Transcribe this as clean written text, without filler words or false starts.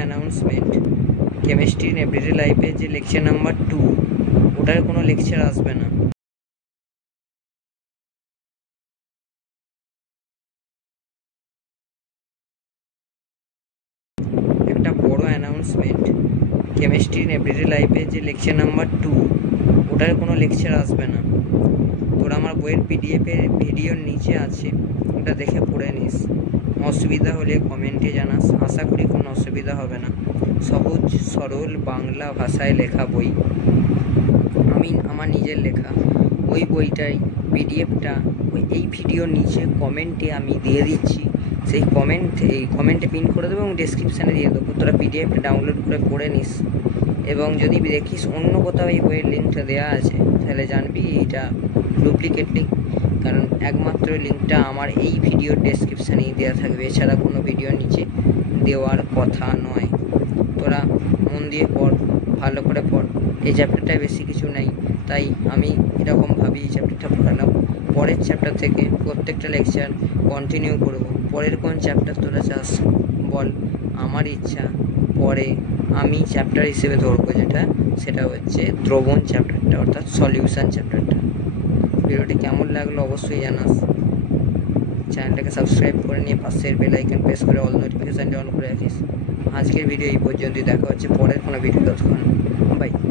Announcement, chemistry in everyday লাইফে যে lecture number 2 ওটার কোনো লেকচার আসবে না। একটা বড় অ্যানাউন্সমেন্ট, কেমিস্ট্রি ইন এভরিডে লাইফে যে লেকচার নাম্বার 2 ওটার কোনো লেকচার আসবে না। তোরা আমার বইয়ের পিডিএফের ভিডিওর নিচে আছে, ওটা দেখে পড়ে নিস। অসুবিধা হলে কমেন্টে জানাস, আশা করি কোনো অসুবিধা হবে না। সহজ সরল বাংলা ভাষায় লেখা বই, আমার নিজের লেখা। ওই বইটাই পিডিএফটা এই ভিডিওর নিচে কমেন্টে আমি দিয়ে দিচ্ছি। সেই কমেন্টে পিন করে দেবো এবং ডেসক্রিপশানে দিয়ে দেবো। তোরা পিডিএফটা ডাউনলোড করে পড়ে নিস, এবং যদি দেখিস অন্য কোথাও এই বইয়ের লিঙ্কটা দেওয়া আছে তাহলে জানবি এটা ডুপ্লিকেট লিঙ্ক, কারণ একমাত্র লিঙ্কটা আমার এই ভিডিওর ডেসক্রিপশানেই দেওয়া থাকবে, এছাড়া কোনো ভিডিওর নিচে দেওয়ার কথা নয়। তোরা মন দিয়ে পড়, ভালো করে পড়। এই চ্যাপ্টারটায় বেশি কিছু নেই, তাই আমি এরকমভাবে এই চ্যাপ্টারটা পড়ালাম। পরের চ্যাপ্টার থেকে প্রত্যেকটা লেকচার কন্টিনিউ করব। পরের কোন চ্যাপ্টার তোরা চাস বল, আমার ইচ্ছা পরে আমি চ্যাপ্টার হিসেবে ধরবো সেটা হচ্ছে দ্রবণ চ্যাপ্টারটা, অর্থাৎ সলিউশন চ্যাপ্টারটা। ভিডিওটি কেমন লাগলো অবশ্যই জানাস। চ্যানেলটাকে সাবস্ক্রাইব করে নিয়ে পাশের বেল আইকন প্রেস করে অল নোটিফিকেশানটা অন করে রাখিস। আজকের ভিডিও এই পর্যন্তই, দেখা হচ্ছে পরের কোনো ভিডিও। ততক্ষণ বাই।